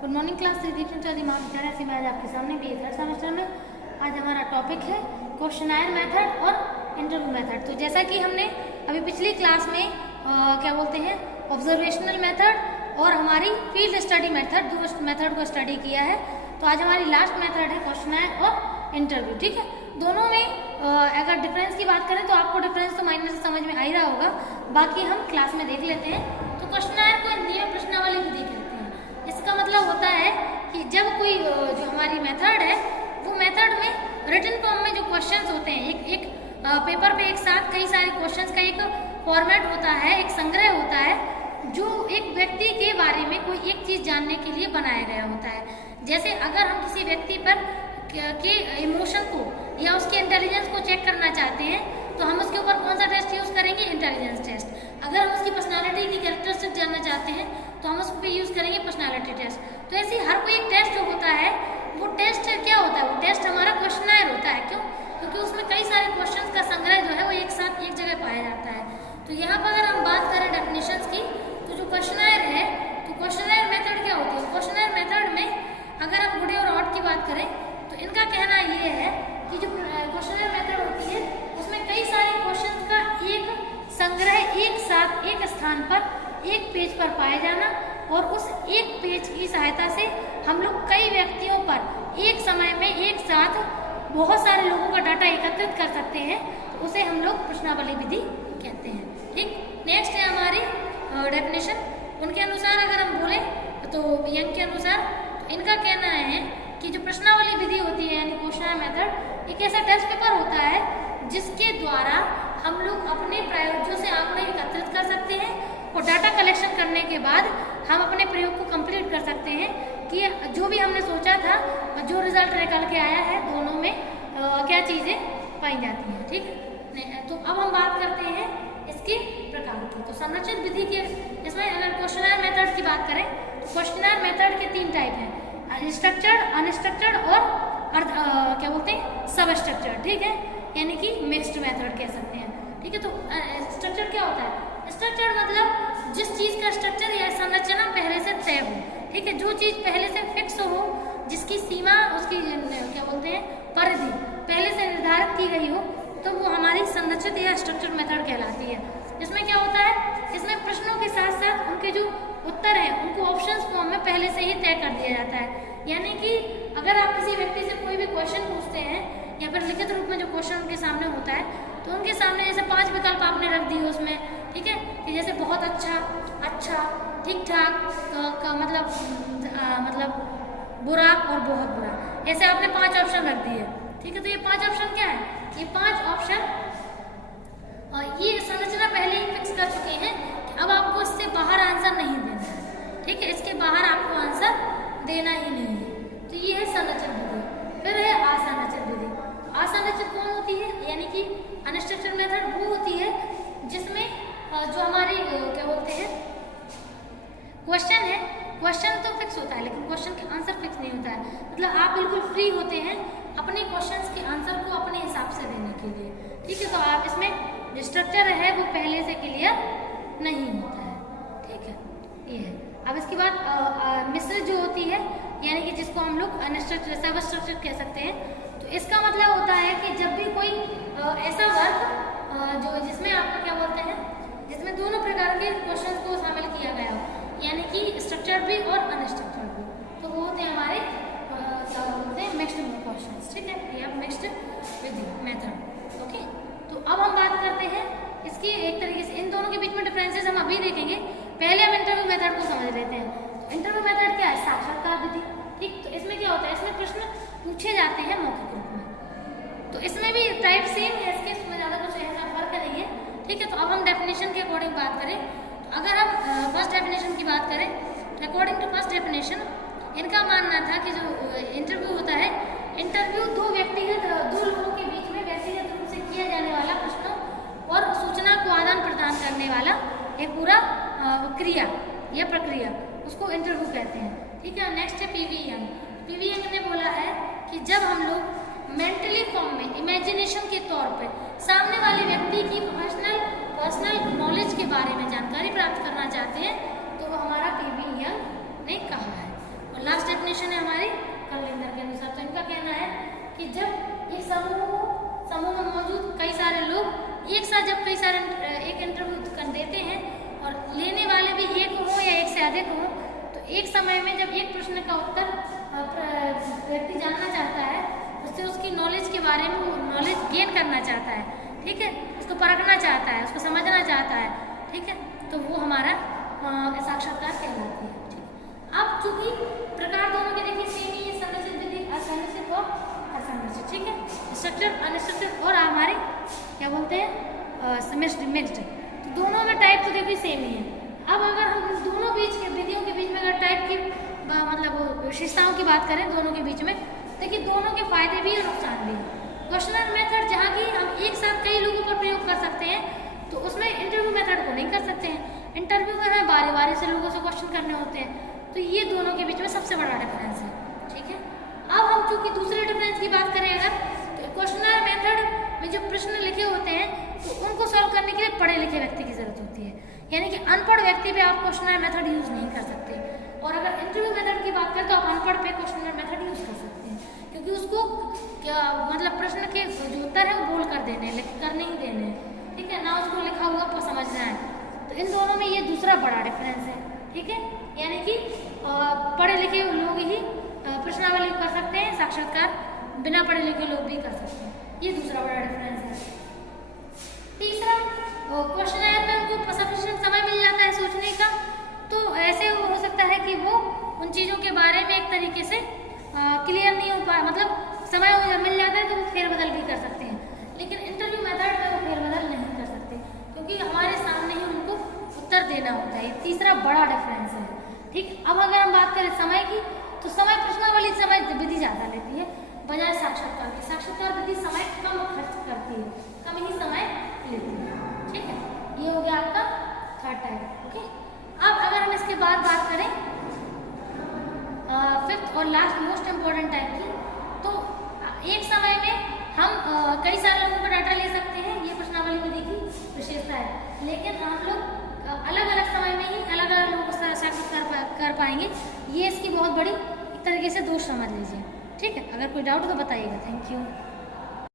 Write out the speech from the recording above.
Good morning class Deepchand Chaudhary महाविद्यालय से मैं आज आपके सामने भी थर्ड सेमेस्टर में आज हमारा टॉपिक है क्वेश्चनायर मेथड और इंटरव्यू मेथड। तो जैसा कि हमने अभी पिछली क्लास में क्या बोलते हैं ऑब्जर्वेशनल मेथड और हमारी फील्ड स्टडी मेथड दो मेथड को स्टडी किया है। तो आज हमारी लास्ट मेथड है क्वेश्चनायर और इंटरव्यू। ठीक है, दोनों में अगर डिफरेंस की बात करें तो आपको डिफरेंस तो माइनर से समझ में आ ही रहा होगा, बाकी हम क्लास में देख लेते हैं। तो क्वेश्चनायर को नियम प्रश्नावली विधि कहते हैं। इसका मतलब होता है कि जब कोई जो हमारी मेथड है वो मेथड में रिटन फॉर्म में जो क्वेश्चंस होते हैं एक पेपर पे एक साथ कई सारे क्वेश्चंस का एक फॉर्मेट होता है, एक संग्रह होता है जो एक व्यक्ति के बारे में कोई एक चीज जानने के लिए बनाया गया होता है। जैसे अगर हम किसी व्यक्ति पर के इमोशन को या उसके इंटेलिजेंस को चेक करना चाहते हैं तो हम उसके ऊपर कौन सा टेस्ट यूज करेंगे? Intelligence test. अगर हम उसकी पर्सनालिटी की कैरेक्टरिस्टिक जानना चाहते हैं तो हम उस पर यूज करेंगे पर्सनालिटी टेस्ट। तो ऐसे हर कोई एक टेस्ट जो होता है वो टेस्ट क्या होता है? वो टेस्ट हमारा क्वेश्चनायर होता है। क्यों? क्योंकि उसमें कई सारे क्वेश्चंस का संग्रह जो है वो एक साथ एक जगह पाया जाता है। तो यहाँ पर अगर हम बात करें डेफिनेशंस की तो जो क्वेश्चनायर है तो क्वेश्चनायर मेथड क्या होती है? क्वेश्चनायर मेथड में अगर हम गुड और ऑड की बात करें तो इनका कहना ये है कि जो क्वेश्चनायर मेथड होती है उसमें कई सारे क्वेश्चंस का एक संग्रह एक साथ एक स्थान पर एक पेज पर पाया जाना और उस एक पेज की सहायता से हम लोग कई व्यक्तियों पर एक समय में एक साथ बहुत सारे लोगों का डाटा एकत्रित कर सकते हैं। तो उसे हम लोग प्रश्नावली विधि कहते हैं। ठीक, नेक्स्ट है हमारी डेफिनेशन। उनके अनुसार अगर हम बोले तो यंग के अनुसार तो इनका कहना है कि जो प्रश्नावली विधि होती है यानी क्वेश्चन मेथड एक ऐसा टेस्ट पेपर होता है जिसके द्वारा हम लोग अपने प्रयोगों से आंकड़े एकत्रित कर सकते हैं और डाटा कलेक्शन करने के बाद हम अपने प्रयोग को कंप्लीट कर सकते हैं कि जो भी हमने सोचा था जो रिजल्ट निकल के आया है दोनों में क्या चीज़ें पाई जाती हैं। ठीक है, तो अब हम बात करते हैं इसके प्रकार की। तो संरचित विधि के इसमें अगर क्वेश्चनर मेथड की बात करें तो क्वेश्चनर मेथड के 3 टाइप हैं, स्ट्रक्चर्ड, अनस्ट्रक्चर्ड और क्या बोलते हैं सब स्ट्रक्चर्ड। ठीक है, यानी कि मिक्स्ड मेथड कह सकते हैं। ठीक है, तो स्ट्रक्चर क्या होता है? स्ट्रक्चर मतलब जिस चीज का स्ट्रक्चर या संरचना पहले से तय हो। ठीक है, जो चीज पहले से फिक्स हो, जिसकी सीमा उसकी क्या बोलते हैं परिधि पहले से निर्धारित की गई हो तो वो हमारी संरचित या स्ट्रक्चर मेथड कहलाती है। इसमें क्या होता है? इसमें प्रश्नों के साथ साथ उनके जो उत्तर है उनको ऑप्शंस फॉर्म में पहले से ही तय कर दिया जाता है। यानी कि अगर आप किसी व्यक्ति से कोई भी क्वेश्चन पूछते हैं या फिर लिखित रूप में जो क्वेश्चन उनके सामने होता है तो उनके सामने जैसे 5 विकल्प आपने रख दिए उसमें। ठीक है, कि जैसे बहुत अच्छा, अच्छा, ठीक ठाक का मतलब बुरा और बहुत बुरा, ऐसे आपने 5 ऑप्शन रख दिए। ठीक है, तो ये 5 ऑप्शन क्या है? ये 5 ऑप्शन ये संरचना पहले ही फिक्स कर चुके हैं कि अब आपको इससे बाहर आंसर नहीं देना है। ठीक है, इसके बाहर आपको आंसर देना ही नहीं है। तो ये है संरचित विधि। फिर है असंरचित विधि। असंरचित कौन होती है? यानी कि अनस्ट्रक्चर्ड मेथड वो होती है जिसमें जो हमारी क्या बोलते हैं क्वेश्चन है, क्वेश्चन तो फिक्स होता है लेकिन क्वेश्चन के आंसर फिक्स नहीं होता है। मतलब आप बिल्कुल फ्री होते हैं अपने क्वेश्चंस के आंसर को अपने हिसाब से देने के लिए। ठीक है, तो आप इसमें जो स्ट्रक्चर है वो पहले से क्लियर नहीं होता है। ठीक है, ये है। अब इसके बाद मिश्रित जो होती है यानी कि जिसको हम लोग अनस्ट्रक्चर सब स्ट्रक्चर कह सकते हैं। तो इसका मतलब होता है कि जब भी कोई ऐसा वर्क जो जिसमें आपको क्या बोलते हैं जिसमें दोनों प्रकार के क्वेश्चन को शामिल किया गया हो यानी कि स्ट्रक्चर्ड भी और अनस्ट्रक्चर्ड भी, तो वो होते हैं हमारे क्या बोलते हैं मिक्स्ड क्वेश्चंस। ठीक है, ये मिक्स्ड विधि मेथड। ओके, तो अब हम बात करते हैं इसकी एक तरीके से इन दोनों के बीच में डिफरेंसेस हम अभी देखेंगे। पहले हम इंटरव्यू मेथड को समझ लेते हैं। तो इंटरव्यू मेथड क्या है? साक्षात्कार विधि। ठीक, तो इसमें क्या होता है? इसमें प्रश्न पूछे जाते हैं मौखिक रूप में। तो इसमें भी टाइप सेम है, इसमें ज़्यादा कुछ ऐसा फर्क नहीं है। ठीक है, तो अब हम डेफिनेशन के अकॉर्डिंग बात करें तो अगर हम फर्स्ट डेफिनेशन की बात करें तो अकॉर्डिंग टू फर्स्ट डेफिनेशन इनका मानना था कि जो इंटरव्यू होता है, इंटरव्यू दो लोगों के बीच में व्यक्तिगत रूप से किया जाने वाला प्रश्नों और सूचना को आदान प्रदान करने वाला एक पूरा क्रिया या प्रक्रिया, उसको इंटरव्यू कहते हैं। ठीक है, नेक्स्ट है पीवी यंग। पीवी यंग ने बोला है कि जब हम लोग मेंटली फॉर्म में इमेजिनेशन के तौर पर सामने वाले व्यक्ति की पर्सनल नॉलेज के बारे में जानकारी प्राप्त करना चाहते हैं तो वो हमारा पीवी यंग ने कहा है। और कि जब एक समूह में मौजूद कई सारे लोग एक साथ जब कई सारे एक इंटरव्यू कर देते हैं और लेने वाले भी एक हो या एक से अधिक हो, तो एक समय में जब एक प्रश्न का उत्तर व्यक्ति जानना चाहता है, उससे उसकी नॉलेज के बारे में वो नॉलेज गेन करना चाहता है, ठीक है, उसको परखना चाहता है, उसको समझना चाहता है, ठीक है, तो वो हमारा साक्षात्कार कहलाती है। ठीक, अब चूंकि प्रकार दोनों के देखिए सेम ही है, संरचित विधि, असंरचित और असंरचित, ठीक है, स्ट्रक्चर अनस्ट्रक्चर्ड और हमारे क्या बोलते हैं मिक्स्ड, तो दोनों में टाइप तो देखिए सेम ही है। अब अगर हम दोनों बीच के विधियों के बीच में अगर टाइप की मतलब विशेषताओं की बात करें दोनों के बीच में, देखिए दोनों के फायदे भी और नुकसान भी हैं। क्वेश्चनर मेथड जहाँ की हम एक साथ कई लोगों पर प्रयोग कर सकते हैं, तो उसमें इंटरव्यू मेथड को नहीं कर सकते हैं। इंटरव्यू में हमें बारी बारी से लोगों से क्वेश्चन करने होते हैं, तो ये दोनों के बीच में सबसे बड़ा डिफरेंस है। ठीक है, अब हम चूंकि दूसरे डिफरेंस की बात करें अगर, तो क्वेश्चनर मेथड में जो प्रश्न लिखे होते हैं तो उनको सॉल्व करने के लिए पढ़े लिखे व्यक्ति की जरूरत होती है, यानी कि अनपढ़ व्यक्ति पे आप क्वेश्चनर मेथड यूज नहीं कर सकते। और अगर इंटरव्यू मेथड की बात करें तो आप अनपढ़ पे क्वेश्चनर मेथड यूज कर सकते हैं, क्योंकि उसको क्या मतलब प्रश्न के जो उत्तर है वो बोल कर देने, करने ही देने, ठीक है ना, उसको लिखा हुआ को समझना है। तो इन दोनों में ये दूसरा बड़ा डिफरेंस है। ठीक है, यानी कि पढ़े लिखे लोग ही प्रश्नावली कर सकते हैं, साक्षात्कार बिना पढ़े लिखे लोग भी कर सकते हैं, ये दूसरा बड़ा डिफरेंस है। तीसरा, क्वेश्चनर में उनको सफिशिएंट समय मिल जाता है सोचने का, तो ऐसे हो सकता है कि वो उन चीज़ों के बारे में एक तरीके से क्लियर नहीं हो पाए, मतलब समय मिल जाता है तो वो फेरबदल भी कर सकते हैं, लेकिन इंटरव्यू मेथड में वो फेरबदल नहीं कर सकते, क्योंकि हमारे सामने ही उनको उत्तर देना होता है। तीसरा बड़ा डिफरेंस है। ठीक, अब अगर हम बात करें समय की, तो समय प्रश्नावली समय विधि ज़्यादा लेती है बजाय साक्षात्कार की। साक्षात्कार विधि समय कम खर्च करती है, कम ही समय लेती है। ठीक है, ये हो गया आपका थर्ड टाइप। ओके, अब अगर हम इसके बाद बात करें फिफ्थ और लास्ट मोस्ट इम्पोर्टेंट टाइप की, तो एक समय में हम कई सारे लोगों का डाटा ले सकते हैं, ये प्रश्नावली विधि की विशेषता है, लेकिन हम लोग अलग अलग समय में ही अलग अलग लोगों को साक्षात्कार कर पाएंगे, ये इसकी बहुत बड़ी एक तरीके से दोष समझ लीजिए। ठीक है, अगर कोई डाउट हो तो बताइएगा। Thank you.